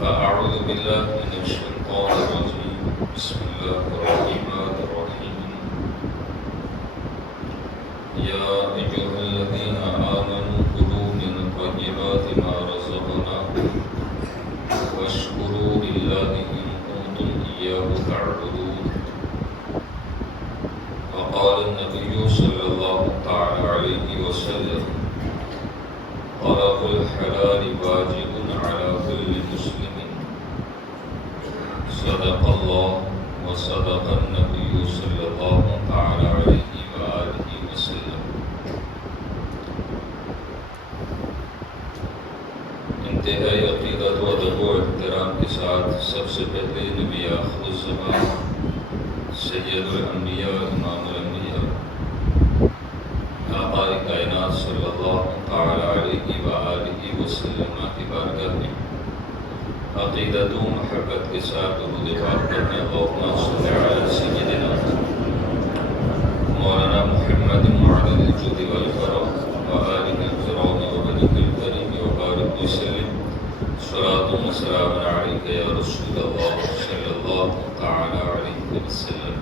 فأعوذ بالله من الشيطان الرجيم بسم الله الرحمن الرحيم يا أيها الذين آمنوا كلوا من طيبات ما رزقناكم واشكروا لله إن كنتم إياه تعبدون وقال النبي صلى الله تعالى عليه وسلم طلب الحلال واجب على كل مسلم صدق الله وصدق النبي صلى الله تعالى عليه وآله وسلم۔ انتہائی عقیدت و ادب و احترام کے ساتھ سب سے پہلے نبی آخر الزمان سید الانبیاء امام الانبیاء آقا کائنات صلی اللہ تعالی علیہ وآلہ وسلم کی بارگاہ میں عقیدت و محبت کے ساتھ درود پاک کرنے اللہم صلی علی سیدنا مولانا محمد معدد الجود والکرم وآلہ الکرام وبنک الکریم وبارک وسلم صلاۃ و سلام علیک یا رسول اللہ صلی اللہ تعالی علیہ وسلم۔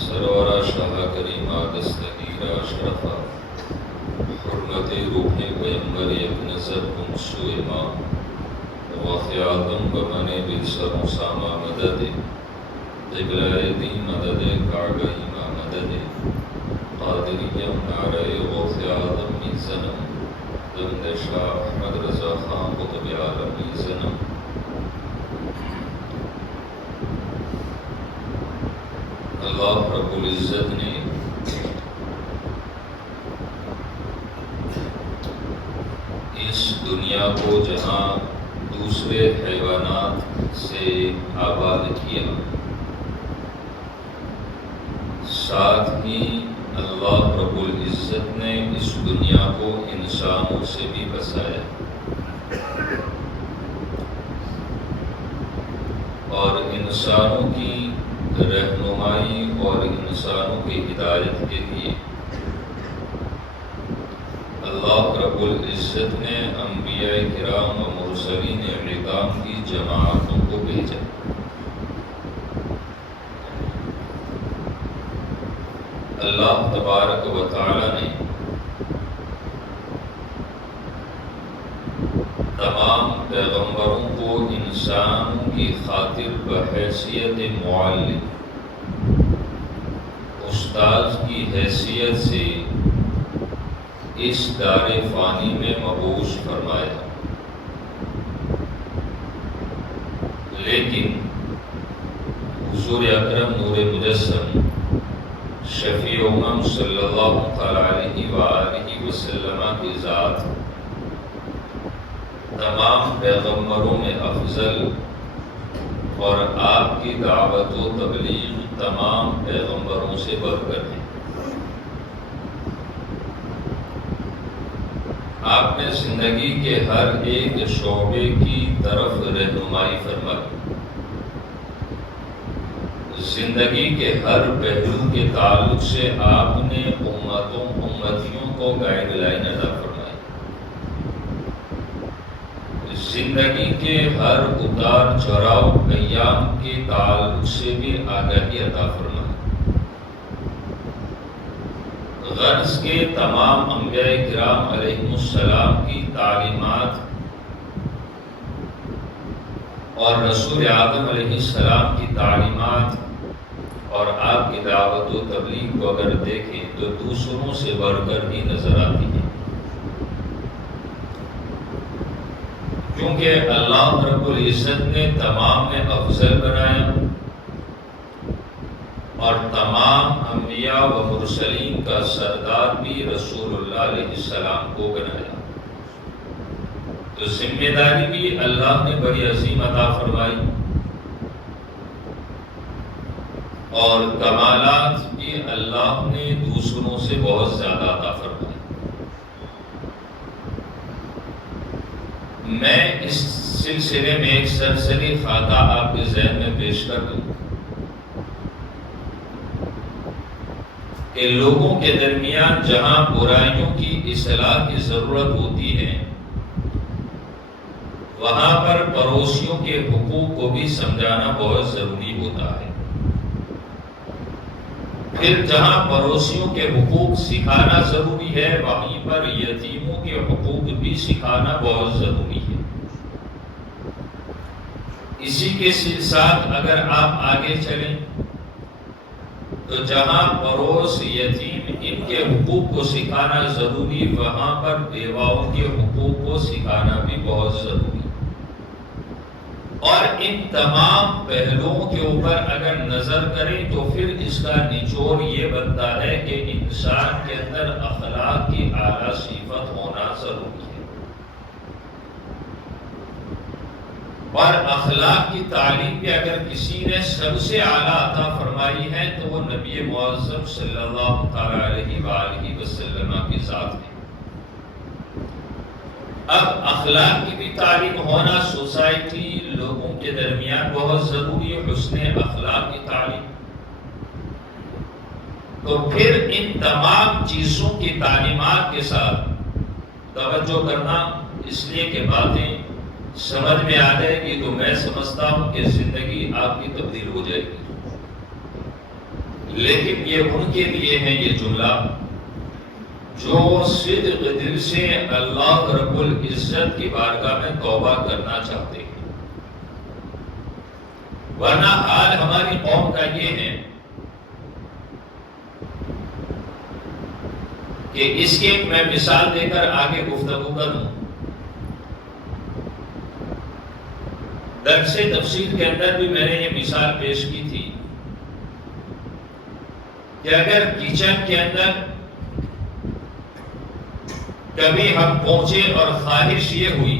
سرورہ شاہ کریمہ دستگیرہ اشرفہ حرمت روح پیمبر یک نظر کن سوئے ماں وخیاتم بمن بلسر مسامہ مدد قبلہ دی مدد کعبہ ما مدد قادریم نعرہ وخیاتم می زنم دمد شاہ احمد رضا خان قطب عالمی زنم۔ اللہ رب العزت نے اس دنیا کو جہاں دوسرے حیوانات سے آباد کیا، ساتھ ہی اللہ رب العزت نے اس دنیا کو انسانوں سے بھی بسایا اور انسانوں کی رہنمائی اور انسانوں کی ہدایت کے لیے اللہ رب العزت نے انبیاء کرام و مرسلین عظام کی جماعتوں کو بھیجا۔ اللہ تبارک و تعالی نے تمام پیغمبروں کو انسانوں کی خاطر بحیثیت معلم استاذ کی حیثیت سے اس دار فانی میں مبعوث فرمایا، لیکن حضور اکرم نور مجسم شفیع امم صلی اللہ علیہ وآلہ وسلم کی ذات تمام پیغمبروں میں افضل اور آپ کی دعوت و تبلیغ تمام پیغمبروں سے بڑھ کر ہے۔ آپ نے زندگی کے ہر ایک شعبے کی طرف رہنمائی فرمائی، زندگی کے ہر پہلو کے تعلق سے آپ نے امتیوں کو گائیڈ لائن عطا فرمائی، زندگی کے ہر اتار چڑھاؤ ایام کے تعلق سے بھی آگاہی عطا فرمائی۔ غرض کے تمام انبیاء کرام علیہ السلام کی تعلیمات اور رسول اعظم علیہ السلام کی تعلیمات اور آپ کی دعوت و تبلیغ کو اگر دیکھیں تو دوسروں سے بڑھ کر ہی نظر آتی ہیں، کیونکہ اللہ رب العزت نے تمام میں افضل بنایا اور تمام انبیاء و مرسلین کا سردار بھی رسول اللہ علیہ السلام کو بنایا، تو ذمہ داری بھی اللہ نے بڑی عظیم عطا فرمائی اور کمالات بھی اللہ نے دوسروں سے بہت زیادہ عطا فرمائی۔ میں اس سلسلے میں ایک سرسری خاکہ آپ کے ذہن میں پیش کر دوں۔ کہ لوگوں کے درمیان جہاں برائیوں کی اصلاح کی ضرورت ہوتی ہے وہاں پر پڑوسیوں کے حقوق کو بھی سمجھانا بہت ضروری ہوتا ہے۔ پھر جہاں پڑوسیوں کے حقوق سکھانا ضروری ہے وہیں پر یتیموں کے حقوق بھی سکھانا بہت ضروری ہے۔ اسی کے ساتھ اگر آپ آگے چلیں تو جہاں پڑوس یتیم ان کے حقوق کو سکھانا ضروری وہاں پر بیواؤں کے حقوق کو سکھانا بھی بہت ضروری، اور ان تمام پہلوؤں کے اوپر اگر نظر کریں تو پھر اس کا نچوڑ یہ بنتا ہے کہ انسان کے اندر اخلاق کی اعلیٰ صفت ہونا ضروری ہے، اور اخلاق کی تعلیم بھی اگر کسی نے سب سے اعلیٰ عطا فرمائی ہے تو وہ نبی معظم صلی اللہ تعالی علیہ وآلہ وسلم کی ذات ہے۔ اب اخلاق کی بھی تعلیم ہونا سوسائٹی لوگوں کے درمیان بہت ضروری ہے، حسن اخلاق کی تعلیم۔ تو پھر ان تمام چیزوں کی تعلیمات کے ساتھ توجہ کرنا، اس لیے کہ باتیں سمجھ میں آ جائے گی تو میں سمجھتا ہوں کہ زندگی آپ کی تبدیل ہو جائے گی۔ لیکن یہ ان کے لیے ہے یہ جملہ جو صدق دل سے اللہ رب العزت کی بارگاہ میں توبہ کرنا چاہتے ہیں، ورنہ حال ہماری قوم کا یہ ہے کہ اس کی میں مثال دے کر آگے گفتگو کروں۔ درس تفسیر کے اندر بھی میں نے یہ مثال پیش کی تھی کہ اگر کچن کے اندر کبھی ہم پہنچے اور خواہش یہ ہوئی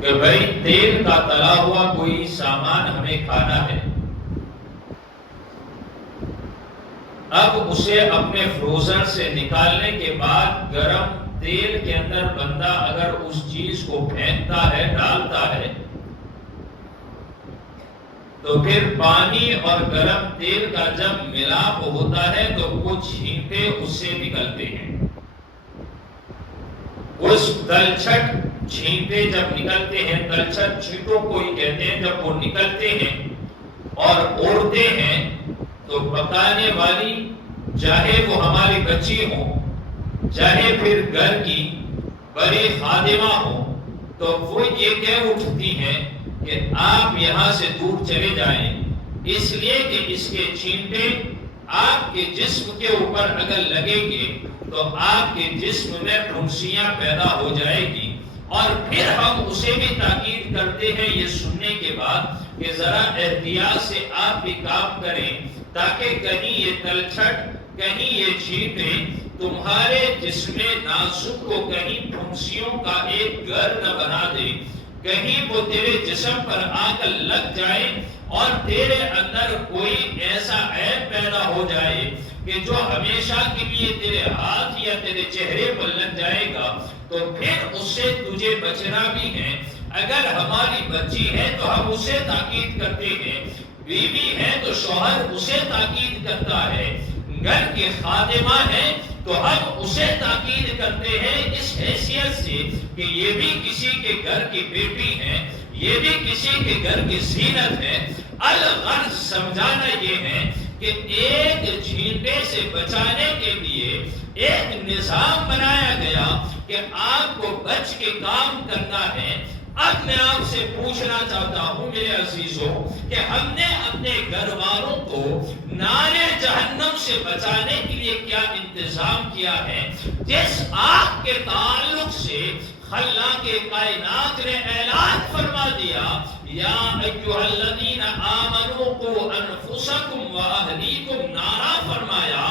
کہ بھائی تیل کا تلا ہوا کوئی سامان ہمیں کھانا ہے، اب اسے اپنے فروزر سے نکالنے کے بعد گرم تیل کے اندر بندہ اگر اس چیز کو پھینکتا ہے، ڈالتا ہے، تو پھر پانی اور گرم تیل کا جب ملاپ ہوتا ہے تو کچھ چھینٹے اس سے نکلتے ہیں۔ اس تلچھٹ چھینٹے جب نکلتے ہیں، تلچھٹ چھینٹوں کو ہی کہتے ہیں، جب وہ نکلتے ہیں اور اڑتے ہیں تو پکانے والی چاہے وہ ہماری بچی ہو، چاہے پھر گھر کی بڑی خادمہ ہو، تو وہ یہ کہہ اٹھتی ہیں کہ آپ یہاں سے دور چلے جائیں، اس لیے کہ اس کے چھینٹے آپ کے جسم کے اوپر اگر لگیں گے تو آپ کے جسم میں پھنسیاں پیدا ہو جائے گی۔ اور پھر ہم اسے بھی تاکید کرتے ہیں یہ سننے کے بعد کہ ذرا احتیاط سے آپ بھی کام کریں تاکہ کہیں یہ تلچھٹ، کہیں یہ چھینٹے تمہارے جسم نازک کو کہیں پھنسیوں کا ایک گھر نہ بنا دے، کہیں وہ تیرے جسم پر آ کر لگ جائے اور تیرے اندر کوئی ایسا عیب پیدا ہو جائے کہ جو ہمیشہ کے لیے تیرے ہاتھ یا تیرے چہرے پر لگ جائے گا، تو پھر اس سے تجھے بچنا بھی ہے۔ اگر ہماری بچی ہے تو ہم اسے تاکید کرتے ہیں، بیوی ہے تو شوہر اسے تاکید کرتا ہے، گھر کی خادمہ ہے تو ہم اسے تاکید کرتے ہیں اس حیثیت سے کہ یہ بھی کسی کے گھر کی بیٹی ہے، یہ بھی کسی کے گھر کی زینت ہے۔ الغرض سمجھانا یہ ہے کہ ایک چھینٹے سے بچانے کے لیے ایک نظام بنایا گیا کہ آپ کو بچ کے کام کرنا ہے۔ اب میں آپ سے پوچھنا چاہتا ہوں میرے عزیزوں کہ ہم نے اپنے گھر والوں کو نارے جہنم سے بچانے کے لیے کیا انتظام کیا ہے؟ جس آگ کے تعلق سے خلاق کائنات نے اعلان فرما دیا، یا ایھا الذین آمنوا قوا انفسکم واہلیکم نارا فرمایا،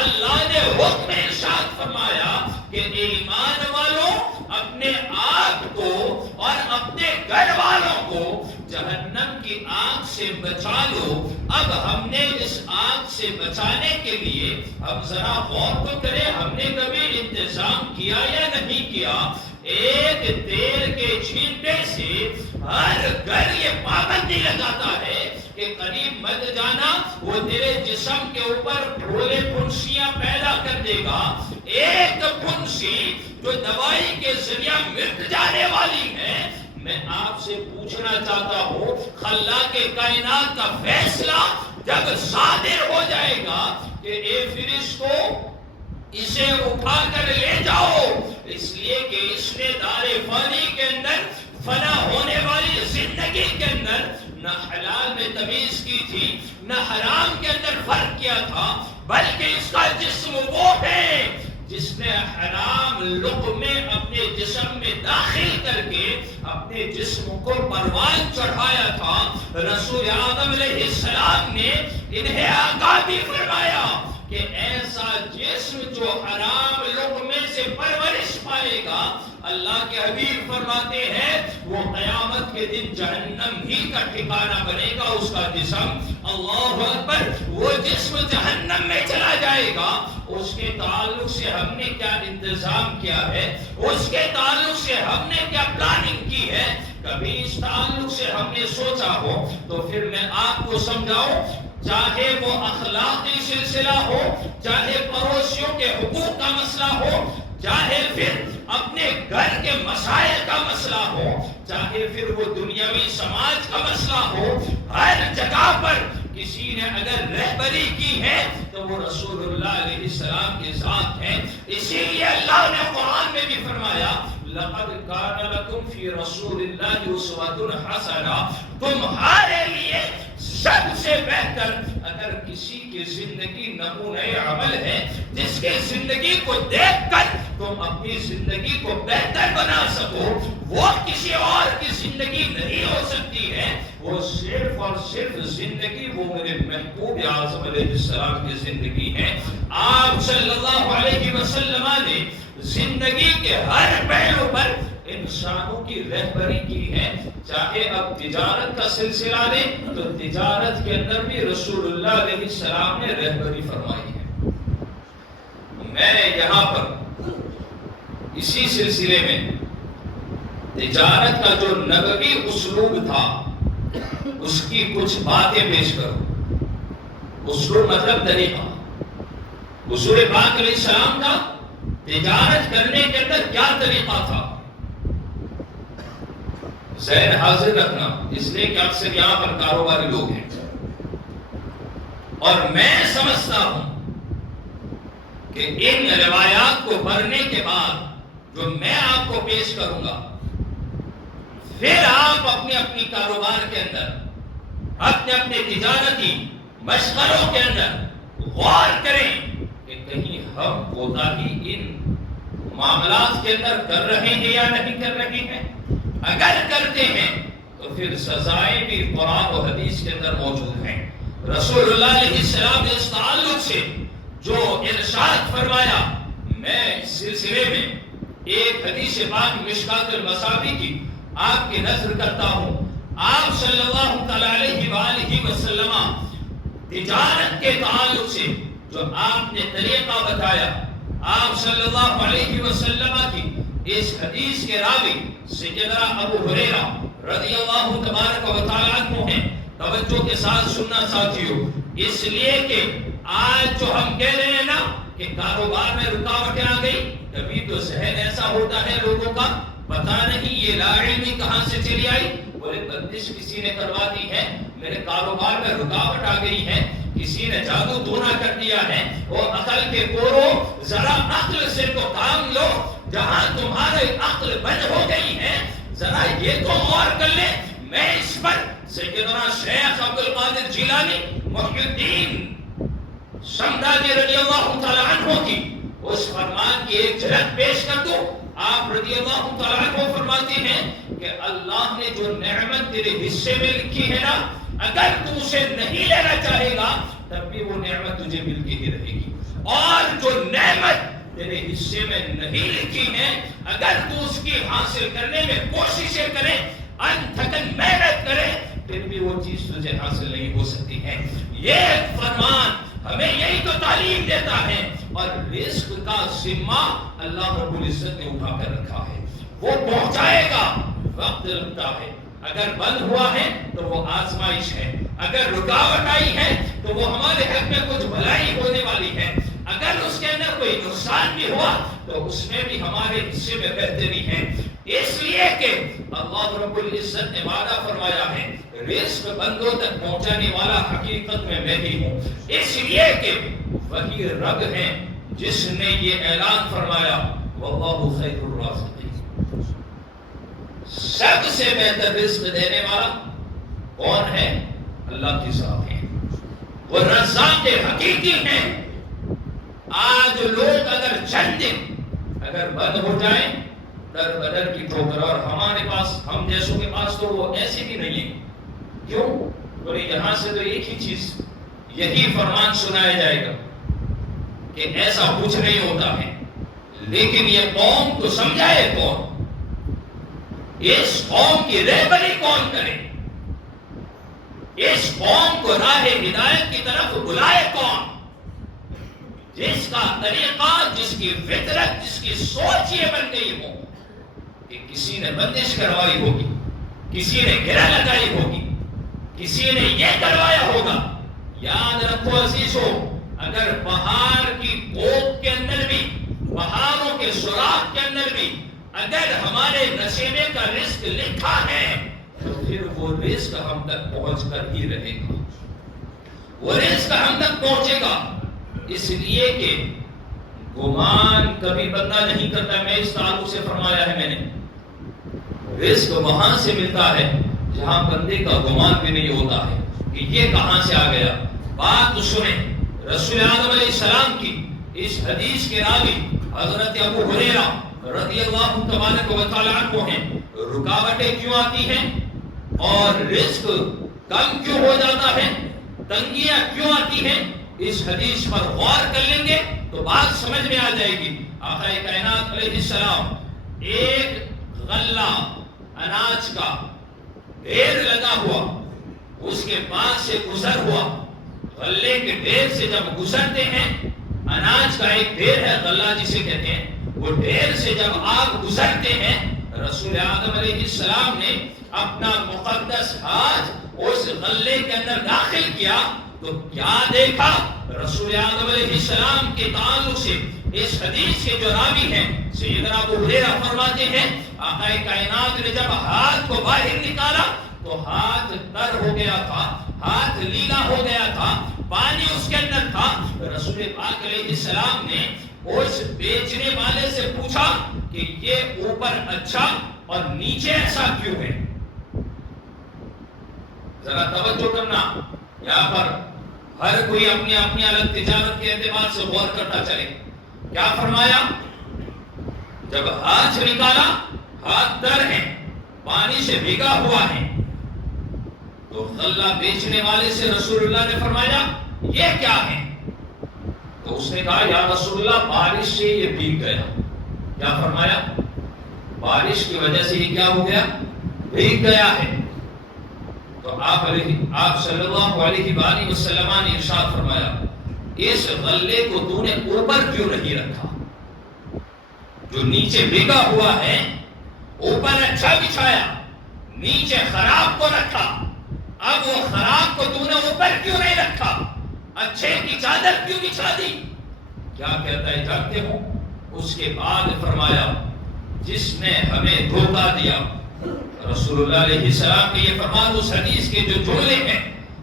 اللہ نے حکم ارشاد فرمایا کہ ایمان والوں اپنے آپ کو اور اپنے گھر والوں کو جہنم کی آگ سے بچا لو۔ اب ہم نے اس آگ سے بچانے کے لیے اب ذرا غور تو کریں، ہم نے کبھی انتظام کیا یا نہیں کیا؟ ایک تیل کے چھینٹے سے ہر گھر یہ پابندی لگاتا ہے کہ کہ قریب مت جانا، وہ تیرے جسم کے اوپر پھولے پھنسیاں پیدا کر دے گا. ایک پھنسی جو دوائی کے ذریعہ مٹ جانے والی ہے. میں آپ سے پوچھنا چاہتا ہوں، خلاق کائنات کا فیصلہ جب صادر ہو جائے گا کہ اے فرشتو اسے اٹھا کر لے جاؤ، اس لیے کہ اس نے دار فانی کے اندر فنا ہونے والی زندگی کے اندر نہ حلال میں تمیز کی تھی، نہ حرام کے اندر فرق کیا تھا، بلکہ اس کا جسم وہ ہے جس نے حرام لقمے اپنے جسم میں داخل کر کے اپنے جسم کو پروان چڑھایا تھا. رسول آدم علیہ السلام نے انہیں آگاہ بھی فرمایا کہ ایسا جسم جو حرام لقمے سے پرورش پائے گا، اللہ کے حبیب فرماتے ہیں وہ قیامت کے دن جہنم ہی کا ٹھکانہ بنے گا اس کا جسم. اللہ اکبر. وہ جسم جہنم میں چلا جائے گا. اس کے تعلق سے ہم نے کیا انتظام کیا ہے، اس کے تعلق سے ہم نے کیا پلاننگ کی ہے، کبھی اس تعلق سے ہم نے سوچا ہو؟ تو پھر میں آپ کو سمجھاؤں، چاہے وہ اخلاقی سلسلہ ہو، چاہے پڑوسیوں کے حقوق کا مسئلہ ہو، چاہے پھر اپنے گھر کے مسائل کا مسئلہ ہو، چاہے پھر وہ دنیاوی سماج کا مسئلہ ہو، ہر جگہ پر کسی نے اگر رہبری کی ہے تو وہ رسول اللہ علیہ السلام کے ساتھ ہے. اسی لیے اللہ نے قرآن میں بھی فرمایا لَقَدْ كَانَ لَكُمْ فِي رَسُولِ اللَّهِ أُسْوَةٌ حَسَنَةٌ. تمہارے لیے سب سے بہتر اگر کسی کی زندگی نمونۂ عمل ہے، جس کی زندگی کو دیکھ کر تم اپنی زندگی کو بہتر بنا سکو، وہ کسی اور کی زندگی نہیں ہو سکتی ہے. وہ صرف اور صرف زندگی وہ میرے محبوب اعظم علیہ السلام کی زندگی ہے. آپ صلی اللہ علیہ وسلم نے زندگی کے ہر پہلو پر انسانوں کی رہبری کی ہے. چاہے اب تجارت کا سلسلہ لیں تو تجارت کے اندر بھی رسول اللہ علیہ السلام نے رہبری فرمائی ہے. میں یہاں پر اسی سلسلے میں تجارت کا جو نبوی اسلوب تھا اس کی کچھ باتیں پیش کروں. اسلوب مطلب طریقہ. حضور پاک علیہ السلام کا تجارت کرنے کے اندر کیا طریقہ تھا، ذہن حاضر رکھنا، اس لیے کہ اکثر یہاں پر کاروباری لوگ ہیں اور میں سمجھتا ہوں کہ ان روایات کو پڑھنے کے بعد جو میں آپ کو پیش کروں گا، پھر آپ اپنے اپنی کاروبار کے اندر، اپنے اپنے تجارتی مشغلوں کے اندر غور کریں کہ کہیں ہم کوتاہی ان معاملات کے اندر کر رہے ہیں یا نہیں کر رہے ہیں. اگر کرتے ہیں تو پھر سزائیں بھی قرآن و حدیث کے اندر موجود ہیں. رسول اللہ علیہ السلام نے اس تعلق سے جو ارشاد فرمایا، میں اس سلسلے میں ایک حدیث پاک مشکات المصابیح کی آپ کی نظر کرتا ہوں. آپ صلی اللہ علیہ وآلہ وسلم تجارت کے تعلق سے جو آپ نے طریقہ بتایا، آپ صلی اللہ علیہ وسلم کی اس حدیث کے راوی سیدنا ابو ہریرہ رضی اللہ تبارک و تعالیٰ عنہ ہیں. توجہ کے ساتھ سننا ساتھیو، اس لیے کہ آج جو ہم کہہ رہے ہیں نا کہ کاروبار میں رکاوٹیں آ گئی، کبھی تو ذہن ایسا ہوتا ہے لوگوں کا، پتہ نہیں یہ لا علمی کہاں سے چلی آئی. بولے بندش کسی نے کروا دی ہے، میرے کاروبار میں رکاوٹ آ گئی ہے، کسی نے جادو ٹونا کر دیا ہے. وہ عقل کے کورو، ذرا عقل سے تو کام لو. جہاں تمہاری عقل بند ہو گئی ہے ذرا یہ تو غور کر لے. میں اس پر سیدنا شیخ عبد القادر جیلانی محی الدین شمدانی رضی اللہ تعالیٰ عنہ کی اس فرمان کی ایک جھلک پیش کر دو. آپ رضی اللہ تعالیٰ عنہ فرماتے ہیں کہ اللہ نے جو نعمت تیرے حصے میں لکھی ہے نا، اگر تو اسے نہیں لینا چاہے گا تب بھی وہ نعمت تجھے ملتی ہی رہے گی. اور جو نعمت تیرے حصے میں نہیں لکھی ہے، اگر تو اس کی حاصل کرنے میں کوششیں کرے، انتھکن محنت کرے، پھر بھی وہ چیز تجھے حاصل نہیں ہو سکتی ہے. یہ فرمان ہمیں یہی تو تعلیم دیتا ہے. اور رزق کا ذمہ اللہ رب العزت نے اٹھا کر رکھا ہے، وہ پہنچائے گا، وقت لگتا ہے. اگر بند ہوا ہے تو وہ آزمائش ہے، اگر رکاوٹ آئی ہے تو وہ ہمارے حق میں کچھ بھلائی ہونے والی ہے، اگر اس کے اندر کوئی نقصان بھی ہوا تو اس میں بھی ہمارے حصے میں بہتری ہے، اس لیے کہ اللہ رب العزت نے وعدہ فرمایا ہے رزق بندوں تک پہنچانے والا حقیقت میں ہی ہوں، اس لیے کہ وہی رب ہے جس نے یہ اعلان فرمایا واللہ خیر الرازقین، سب سے بہتر رزق دینے والا کون ہے؟ اللہ کی ذات ہے، وہ رزاق حقیقی ہیں۔ آج لوگ اگر چند دن اگر بند ہو جائیں در بدر کی ٹھوکر، اور ہمارے پاس، ہم جیسوں کے پاس تو وہ ایسی بھی نہیں ہے، کیوں؟ تو یہاں سے تو ایک ہی چیز، یہی فرمان سنایا جائے گا کہ ایسا کچھ نہیں ہوتا ہے، لیکن یہ قوم کو سمجھائے کون؟ اس قوم کی رہبری کون کرے؟ اس قوم کو راہ ہدایت کی طرف بلائے کون؟ جس کا طریقہ، جس کی فطرت، جس کی سوچ یہ بن گئی ہو کہ کسی نے بندش کروائی ہوگی، کسی نے گرہ لگائی ہوگی، کسی نے یہ کروایا ہوگا۔ یاد رکھو عزیزو، اگر پہاڑ کی کوپ کے اندر بھی، پہاڑوں کے سوراخ کے اندر بھی اگر ہمارے نصیبے کا رزق لکھا ہے تو پھر وہ رزق ہم تک پہنچ کر ہی رہے گا، وہ رزق ہم تک پہنچے گا، اس لیے کہ گمان کبھی بندہ نہیں کرتا۔ میں اس تعلق سے فرمایا ہے میں نے، رزق وہاں سے ملتا ہے جہاں بندے کا گمان بھی نہیں ہوتا ہے کہ یہ کہاں سے آ گیا۔ بات تو سنیں، رسول آدم علیہ السلام کی اس حدیث کے راوی حضرت ابو ہریرہ رضی اللہ تبارک و تعالی عنہ ہیں، رکاوٹیں کیوں آتی ہیں اور رزق کم کیوں ہو جاتا ہے، تنگیاں کیوں آتی ہیں، اس حدیث پر غور کر لیں گے تو بات سمجھ میں آ جائے گی۔ آقا کائنات علیہ السلام ایک غلہ اناج کا ڈھیر لگا ہوا، اس کے پاس سے گزر ہوا، غلے کے ڈھیر سے جب گزرتے ہیں، اناج کا ایک ڈھیر ہے غلہ جسے کہتے ہیں، وہ ڈھیر سے جب آپ گزرتے ہیں، رسول آدم علیہ السلام نے اپنا مقدس ہاتھ اس غلے کے اندر داخل کیا تو کیا دیکھا؟ رسول اعظم علیہ السلام کے تعلق سے اس حدیث کے جو راوی ہیں سیدنا ابو ہریرہ فرماتے ہیں آقا کائنات نے جب ہاتھ کو باہر نکالا تو ہاتھ تر ہو گیا تھا، ہاتھ لیلا ہو گیا تھا، پانی اس کے اندر تھا۔ رسول پاک علیہ السلام نے اس بیچنے والے سے پوچھا کہ یہ اوپر اچھا اور نیچے ایسا کیوں ہے؟ ذرا توجہ کرنا، یہاں پر ہر کوئی اپنی اپنی الگ تجارت کے اعتبار سے غور کرتا چلے۔ کیا فرمایا؟ جب ہاتھ نکالا ہاتھ تر ہے، پانی سے بھیگا ہوا ہے، تو غلہ بیچنے والے سے رسول اللہ نے فرمایا یہ کیا ہے؟ تو اس نے کہا یا رسول اللہ بارش سے یہ بھیگ گیا۔ کیا فرمایا؟ بارش کی وجہ سے یہ کیا ہو گیا؟ بھیگ گیا ہے۔ تو آپ صلی اللہ علیہ وآلہ وسلم نے ارشاد فرمایا اس غلے کو تو نے اوپر کیوں نہیں رکھا؟ جو نیچے بھیگا ہوا ہے اوپر اچھا بچھایا، نیچے خراب کو رکھا، اب وہ خراب کو تو نے اوپر کیوں نہیں رکھا؟ اچھے کی چادر کیوں بچھا دی؟ کیا کہتا ہے جانتے ہو؟ اس کے بعد فرمایا جس نے ہمیں دھوکہ دیا، رسول اللہ علیہ السلام کے یہ فرمان اس حدیث کے جو جملے ہیں،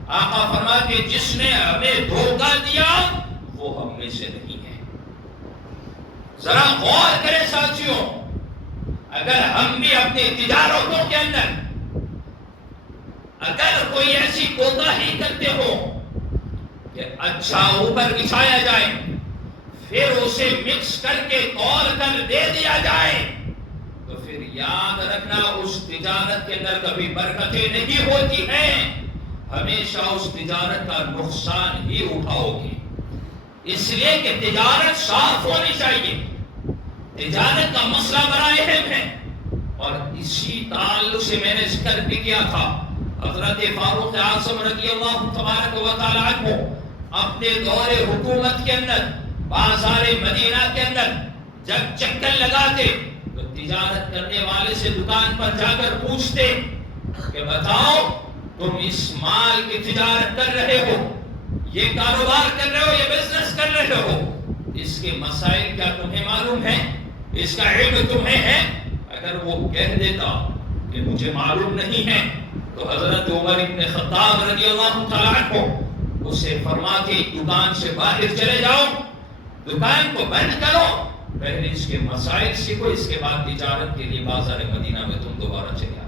آقا فرماتے ہیں جس نے ہمیں دھوکہ دیا وہ ہم میں سے نہیں ہے۔ ذرا غور کریں ساتھیوں، اگر ہم بھی اپنی تجارتوں کے اندر اگر کوئی ایسی کوتاہی کرتے ہو کہ اچھا اوپر بچھایا جائے پھر اسے مکس کر کے تول کر دے دیا جائے تو پھر یاد رکھنا اس تجارت کے اندر کبھی برکتیں نہیں ہوتی ہیں، ہمیشہ اس تجارت کا نقصان ہی اٹھاؤ گے۔ اس لیے کہ تجارت صاف ہونی چاہیے، تجارت کا مسئلہ بڑا اہم ہے۔ اور اسی تعلق سے میں نے ذکر بھی کیا تھا حضرت فاروق اعظم رضی اللہ تبارک و تعالی عنہ اپنے دور حکومت کے اندر بازار مدینہ کے اندر جب چکر لگاتے تو تجارت کرنے والے سے دکان پر جا کر پوچھتے کہ بتاؤ تم اس مال کی تجارت کر رہے ہو، یہ کاروبار کر رہے ہو، یہ بزنس کر رہے ہو، اس کے مسائل کیا تمہیں معلوم ہے؟ اس کا علم تمہیں ہے؟ اگر وہ کہہ دیتا کہ مجھے معلوم نہیں ہے تو حضرت عمر بن خطاب رضی اللہ تعالیٰ عنہ اسے فرماتے دکان سے باہر چلے جاؤ، دکان کو بند کرو، پہلے اس کے مسائل سیکھو، اس کے بعد تجارت کے لیے بازار مدینہ میں تم دوبارہ چلے آؤ۔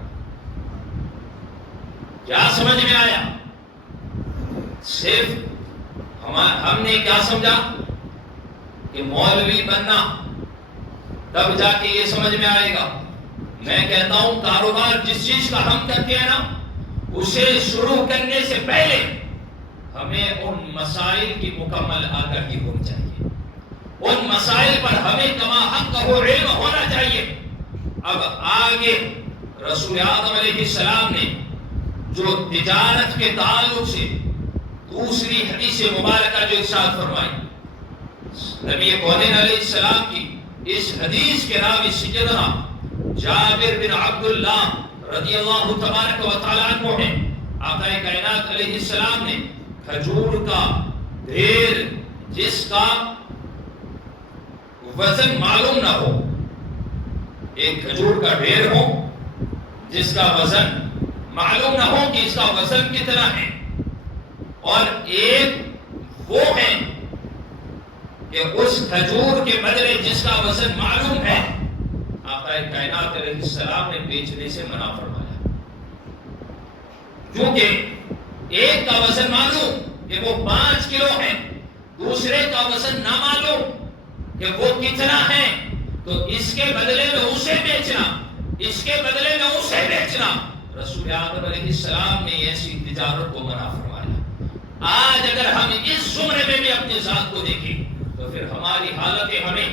کیا سمجھ میں آیا؟ صرف ہم نے کیا سمجھا کہ مولوی بننا تب جا کے یہ سمجھ میں آئے گا۔ میں کہتا ہوں کاروبار جس چیز کا ہم کرتے ہیں نا، اسے شروع کرنے سے پہلے ہمیں ان مسائل کی مکمل آگاہی ہونی چاہیے، ان مسائل پر ہمیں کما حق علم ہونا چاہیے۔ اب آگے رسول اعظم علیہ السلام نے جو تجارت کے تعلق سے دوسری حدیث مبارکہ جو ارشاد فرمائی، نبی کونین علیہ السلام کی اس حدیث کے راوی سیدنا جابر بن عبداللہ رضی اللہ تبارک و تعالیٰ عنہ ہیں۔ آقا کائنات علیہ السلام نے کھجور کا ڈھیر جس کا وزن معلوم نہ ہو، ایک کھجور کا ڈھیر ہو جس کا وزن معلوم نہ ہو کہ اس کا وزن کتنا ہے، اور ایک وہ ہے کہ اس کھجور کے بدلے جس کا وزن معلوم ہے، آقا کائنات علیہ السلام نے بیچنے سے منع فرمایا، کیونکہ ایک کا وزن معلوم کہ وہ 5 کلو ہے، دوسرے کا وزن نہ معلوم کہ وہ کتنا ہے، تو اس کے بدلے میں اسے بیچنا، اس کے بدلے میں اسے بیچنا، رسول اعظم علیہ السلام نے ایسی تجارت کو منع فرمایا۔ آج اگر ہم اس زمرے میں بھی اپنی ذات کو دیکھیں تو پھر ہماری حالتیں ہمیں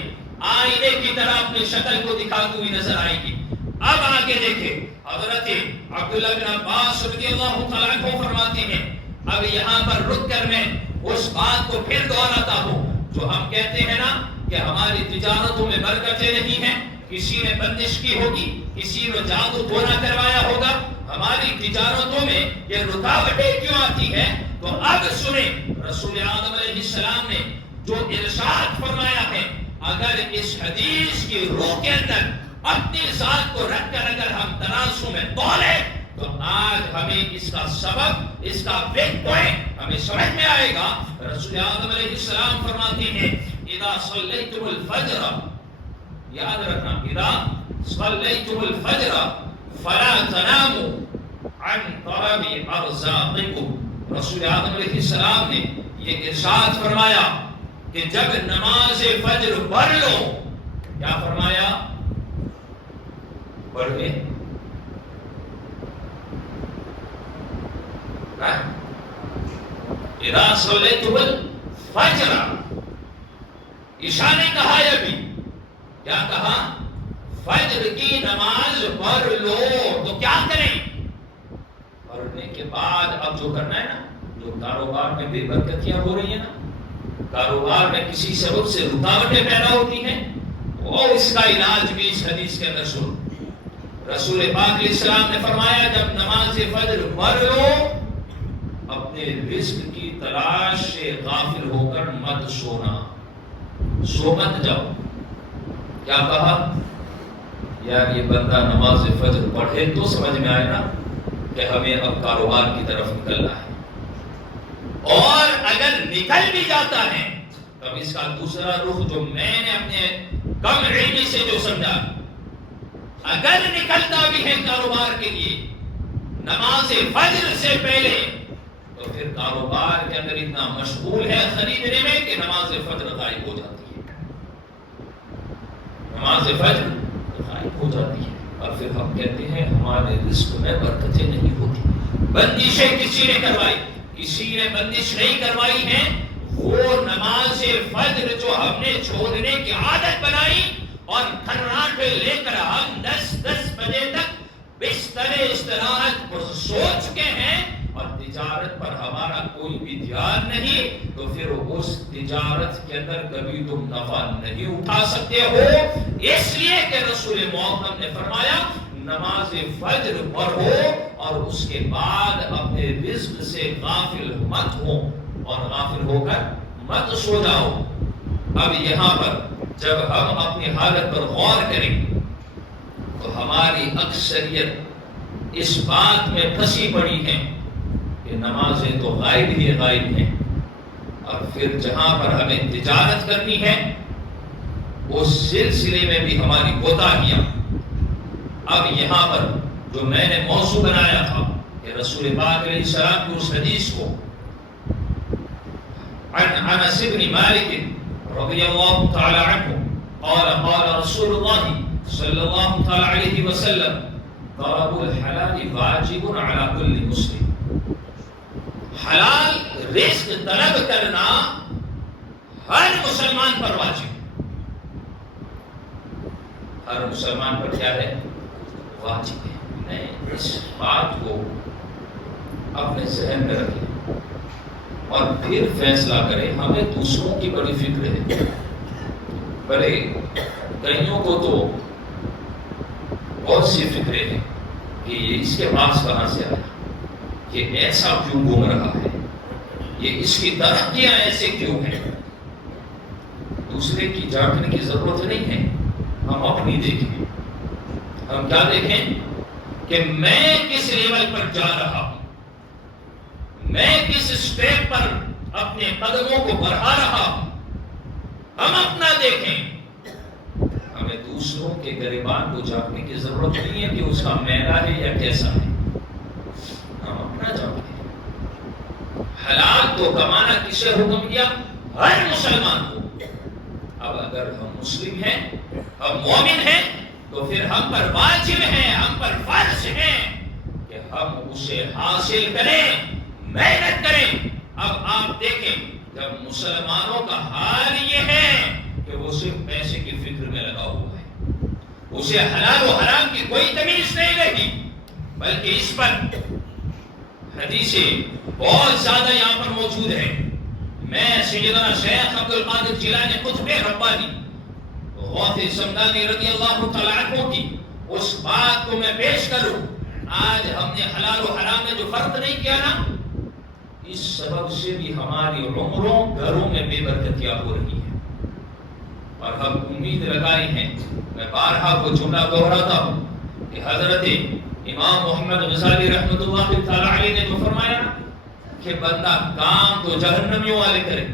آئینے کی طرح اپنی شکل کو دکھاتی ہوئی نظر آئے گی۔ اب آگے دیکھیں، حضرت عبداللہ بن عباس رضی اللہ تعالیٰ عنہ فرماتے ہیں، اب یہاں پر رک کر میں اس بات کو پھر دہراتا ہوں جو ہم کہتے ہیں نا کہ ہماری تجارتوں میں برکتیں نہیں ہیں، کسی نے بندش کی ہوگی، کسی نے جادو ٹونا کروایا ہوگا، ہماری تجارتوں میں یہ رکاوٹیں کیوں آتی ہے؟ تو اب سنیں رسول اعظم علیہ السلام نے جو ارشاد فرمایا ہے، اگر اس حدیث کی روح کے اندر اپنی ذات کو رکھ کر اگر ہم ترازو میں تولیں تو آج ہمیں اس کا سبب، اس کا بگ پوائنٹ ہمیں سمجھ میں آئے گا۔ رسول اعظم علیہ السلام فرماتے ہیں اذا صلیتم الفجر، یاد رکھنا، اذا صلیتم الفجر فلا تناموا عن طلب ارزاقکم۔ رسول اعظم علیہ السلام نے یہ ارشاد فرمایا کہ جب نماز فجر پڑھ لو، کیا فرمایا؟ پڑھ لیں، اذا صلیتم الفجر، عشاء نے کہا یہ بھی، کیا کہا؟ فجر کی نماز پڑھ لو۔ تو کیا کریں؟ پڑھنے کے بعد اب جو کرنا ہے نا، جو کاروبار میں بے برکتیاں ہو رہی ہیں نا، کاروبار میں کسی سبب سے رکاوٹیں پیدا ہوتی ہیں، اور اس کا علاج بھی اس حدیث کے اندر سن۔ رسول پاک علیہ السلام نے فرمایا جب نماز فجر پڑھ لو، اپنے رزق کی تلاش سے غافل ہو کر مت سونا، سو مت جاؤ۔ کیا کہا؟ یار یہ بندہ نماز فجر پڑھے تو سمجھ میں آئے نا کہ ہمیں اب کاروبار کی طرف نکلنا ہے، اور اگر نکل بھی جاتا ہے تب اس کا دوسرا رخ جو میں نے اپنے کم علمی سے جو سمجھا، اگر نکلتا بھی ہے کاروبار کے لیے نماز فجر سے پہلے، تو پھر کاروبار کے اندر اتنا مشغول ہے خریدنے میں کہ نماز فجر غائب ہو جاتی ہے، نماز فجر غائب ہو جاتی ہے، اور پھر ہم کہتے ہیں ہمارے رزق میں برکتیں نہیں ہوتی۔ بندشیں کسی نے کروائی، کسی نے بندش نہیں کروائی ہے، وہ نماز فجر جو ہم نے چھوڑنے کی عادت بنائی، اور کھراٹے لے کر ہم 10 بجے تک بستر استراحت پر سو چکے ہیں، اور تجارت پر ہمارا کوئی بھی دھیان نہیں، تو پھر اس تجارت کے اندر کبھی تم نفع نہیں اٹھا سکتے ہو، اس لیے کہ رسول محمد نے فرمایا نماز فجر پڑھو اور اس کے بعد اپنے رزق سے غافل مت ہو اور غافل ہو کر مت سو جاؤ۔ اب یہاں پر جب ہم اپنی حالت پر غور کریں تو ہماری اکثریت اس بات میں پھنسی پڑی ہے کہ نمازیں تو غائب ہی غائب ہیں، اور پھر جہاں پر ہمیں تجارت کرنی ہے اس سلسلے میں بھی ہماری کوتاہیاں۔ اب یہاں پر جو میں نے موضوع بنایا تھا کہ رسول پاک علیہ السلام کی اس حدیث کو عن انس بن مالک رضی اللہ تعالی عنہ قال قال رسول اللہ صلی اللہ تعالی علیہ وسلم طلب الحلال واجب على كل مسلم۔ حلال رزق طلب کرنا ہر مسلمان پر واجب، ہر مسلمان پر کیا ہے؟ واجب ہے۔ میں اس بات کو اپنے ذہن میں رکھیں اور پھر فیصلہ کریں۔ ہمیں دوسروں کی بڑی فکر ہے، بڑے کئیوں کو تو بہت سی فکریں ہیں کہ یہ اس کے پاس کہاں سے آیا، یہ ایسا کیوں گھوم رہا ہے، یہ اس کی ترقیاں ایسے کیوں ہیں۔ دوسرے کی جاننے کی ضرورت نہیں ہے، ہم اپنی دیکھیں۔ ہم کیا دیکھیں کہ میں کس لیول پر جا رہا ہوں، میں کس اسٹیپ پر اپنے قدموں کو بڑھا رہا ہوں۔ ہم اپنا دیکھیں، ہمیں دوسروں کے گریبان کو جاننے کی ضرورت نہیں ہے کہ اس کا میرا ہے یا کیسا ہے، ہم اپنا جانتے ہیں۔ حلال تو کمانا کسے حکم دیا؟ ہر مسلمان کو۔ اب اگر ہم مسلم ہیں، ہم مومن ہیں، تو پھر ہم پر واجب ہے، ہم پر فرض ہے کہ ہم اسے حاصل کریں، محنت کریں۔ اب آپ دیکھیں جب مسلمانوں کا حال یہ ہے کہ وہ صرف پیسے کی فکر میں لگا ہوا ہے، اسے حلال و حرام کی کوئی تمیز نہیں رہی، بلکہ اس پر حدیثیں بہت زیادہ یہاں پر موجود ہے۔ میں سیدنا شیخ عبد القادر جیلانی قطب ربانی غوث سمدانی رضی اللہ تعالیٰ عنہ کی اس بات کو میں پیش کروں۔ آج ہم نے حلال و حرام میں جو فرق نہیں کیا نا، اس سبب سے بھی ہماری عمروں گھروں میں بے برکتیاں ہو رہی ہیں، اور ہم امید لگائی ہیں۔ میں بارہا کو جملہ دہراتا ہوں کہ حضرت امام محمد غزالی رحمۃ اللہ تعالیٰ علیہ نے جو فرمایا کہ بندہ کام تو جہنمیوں والے کرے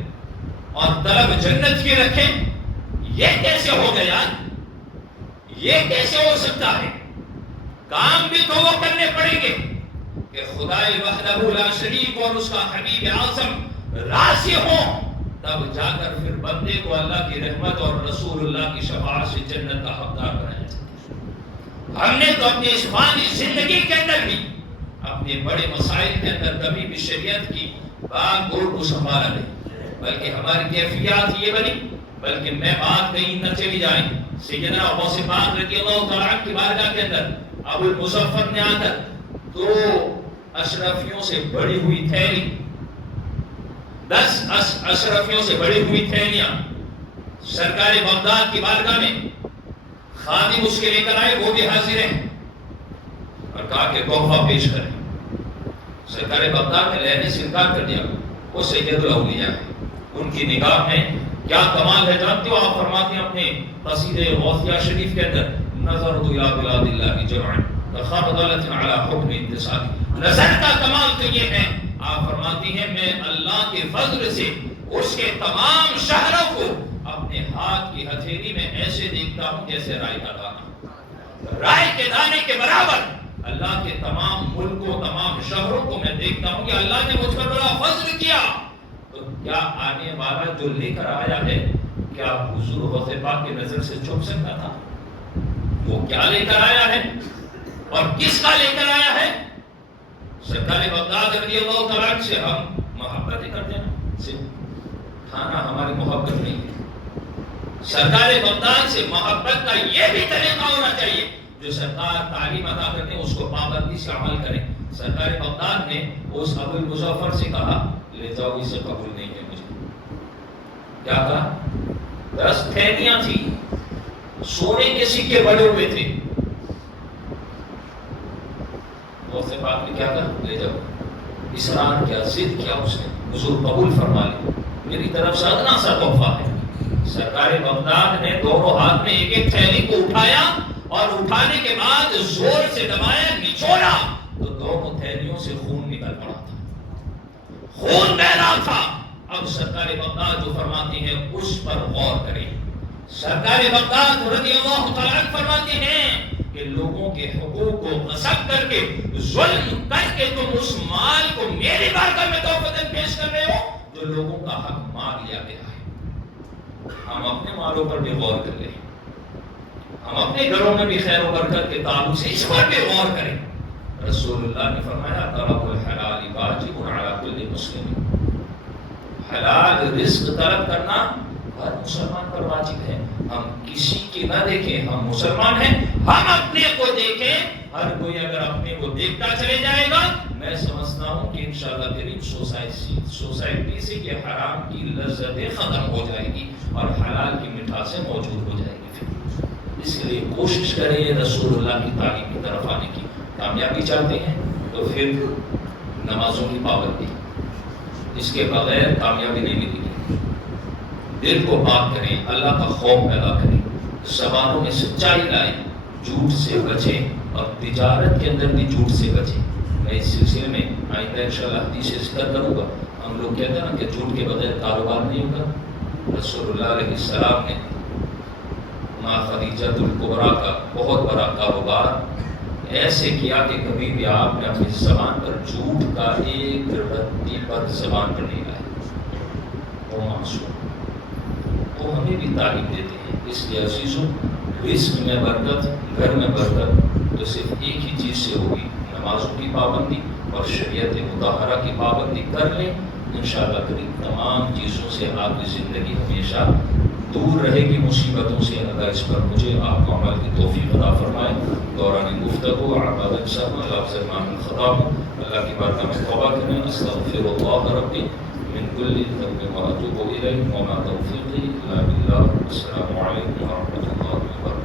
اور طلب جنت کی رکھے، یہ کیسے ہو گیا؟ یہ کیسے ہو سکتا ہے؟ کام بھی تو وہ کرنے پڑیں گے کہ خدائے وحدہ لا شریک اور اس کا حبیب اعظم راضی ہوں، تب جا کر پھر بندے کو اللہ کی رحمت اور رسول اللہ کی شفاعت سے جنت کا حقدار بنایا جاتا ہے۔ ہم نے تو اپنی اس فانی زندگی کے اندر بھی اپنے بڑے مسائل کے اندر کبھی بھی شریعت کی باغ گور کو سنبھالا نہیں، بلکہ ہماری کیفیات یہ بنی، بلکہ میں بات کہیں نہ چلی جائیں۔ سیدنا غوث پاک رضی اللہ تعالیٰ عنہ کی بارگاہ کے اندر ابو المظفر نے آ کر 2 اشرفیوں سے بڑی ہوئی تھیلی، 10 اشرفیوں سے بڑی ہوئی تھیلیاں سرکار بغداد کی بارگاہ میں خادم اس کے لے کر آئے، وہ بھی حاضر ہیں، اور کہا کہ تحفہ پیش کریں۔ سرکار بغداد نے لینے سے انکار کر دیا، وہ سید الاولیاء ہے، ان کی نگاہ میں کیا کمال ہے جانتے ہو؟ آپ فرماتے ہیں اپنے قصیدے غوثیہ شریف کے اندر نظرت الی بلاد اللہ جمعا تخبطلت علی حکم انتصابی، نظر کا کمال تو یہ ہے، آپ فرماتی ہیں میں اللہ کے فضل سے اس کے تمام شہروں کو اپنے ہاتھ کی ہتھیلی میں ایسے دیکھتا ہوں جیسے رائے کا دانہ، رائے کے دانے کے برابر اللہ کے تمام ملکوں، تمام شہروں کو میں دیکھتا ہوں کہ اللہ نے مجھ پر بڑا فضل کیا۔ تو کیا آنے والا جو لے کر آیا ہے، کیا حضور غوث پاک کی نظر سے چھپ سکتا تھا؟ وہ کیا لے کر آیا ہے اور کس کا لے کر آیا ہے؟ سرکار بغداد رضی اللہ تعالیٰ عنہ سے ہم محبت کرتے ہیں، صرف کھانا ہماری محبت نہیں ہے۔ سرکار بغداد سے محبت کا یہ بھی طریقہ ہونا چاہیے، جو سرکار تعلیم عطا کرتے ہیں اس کو پابندی سے عمل کریں۔ سرکار بغداد نے اس ابو المظفر سے کہا لے جاؤ، اسے قبول نہیں ہے مجھے۔ کیا کہا؟ 10 تھیلیاں تھی، سونے کے سکے بڑے ہوئے تھے، سے پاک نے کیا کہا؟ لے جاؤ. اصرار کیا، ضد کیا اس نے. حضور قبول فرما لے، میری طرف سے ادنا سا تحفہ ہے. سرکار بغداد نے دونوں ہاتھ میں ایک ایک تھیلی کو اٹھایا اور اٹھانے کے بعد زور سے دبایا، نچوڑا تو دونوں تھیلیوں سے خون نکل پڑا تھا، خون بہ رہا تھا. اب سرکار بغداد جو فرماتے ہیں اس پر غور کریں. سرکار بغداد رضی اللہ تعالیٰ عنہ فرماتے ہیں کہ لوگوں کے حقوق کو غصب کر کے، ظلم کر کے تم اس مال کو میری بارگاہ میں تحفۃ پیش کر رہے ہو جو لوگوں کا حق مار لیا گیا ہے. ہم اپنے مالوں پر بھی غور کر لیں، ہم اپنے گھروں میں بھی خیر و برکت کے تعلق سے اس پر بھی غور کریں. رسول اللہ نے فرمایا طلب الحلال واجب علی کل مسلم. حلال رزق طلب کرنا ہر مسلمان پر واجب ہے. ہم کسی کی نہ دیکھیں، ہم مسلمان ہیں، ہم اپنے کو دیکھیں. ہر کوئی اگر اپنے کو دیکھتا چلے جائے گا، میں سمجھتا ہوں کہ انشاءاللہ کریم سوسائٹی سے یہ حرام کی لذتیں ختم ہو جائے گی اور حلال کی مٹھاسیں موجود ہو جائے گی. اس کے لیے کوشش کریں رسول اللہ کی تعلیم کی طرف آنے کی. کامیابی چاہتے ہیں تو پھر نمازوں کی پابندی، اس کے بغیر کامیابی نہیں ملے گی. دل کو پاک کریں، اللہ کا خوف پیدا کریں، زبانوں میں سچائی لائیں، جھوٹ سے بچیں اور تجارت کے اندر بھی جھوٹ سے بچیں. میں اس سلسلے میں آئندہ انشاءاللہ حدیث ذکر کروں گا. ہم لوگ کہتے ہیں نا کہ جھوٹ کے بغیر کاروبار نہیں ہوگا. رسول اللہ علیہ السلام نے ماں خدیجہ الکبریٰ کا بہت بڑا کاروبار ایسے کیا کہ کبھی بھی آپ نے اپنی زبان پر جھوٹ کا ایک رتی پر زبان پر نہیں لایا. وہ معصوم، وہ ہمیں بھی تعلیم دیتے ہیں. اس لیے عزیزوں، رزق میں برکت، گھر میں برکت تو صرف ایک ہی چیز سے ہوگی، نمازوں کی پابندی اور شریعت مطہرہ کی پابندی کر لیں. انشاءاللہ کریم تمام چیزوں سے آپ کی زندگی ہمیشہ دور رہے گی مصیبتوں سے. اگر اس پر مجھے آپ کو عمل کی توفیق عطا فرمائے. دوران گفتگو عبادت انشاءاللہ آپ سے معامل خطا ہوں. اللہ کی بارگاہ میں توبہ کریں. استغفر اللہ ربی من کل ذنب واتوب الیہ وما توفیقی الا باللہ. السلام علیکم ورحمۃ اللہ وبرکاتہ.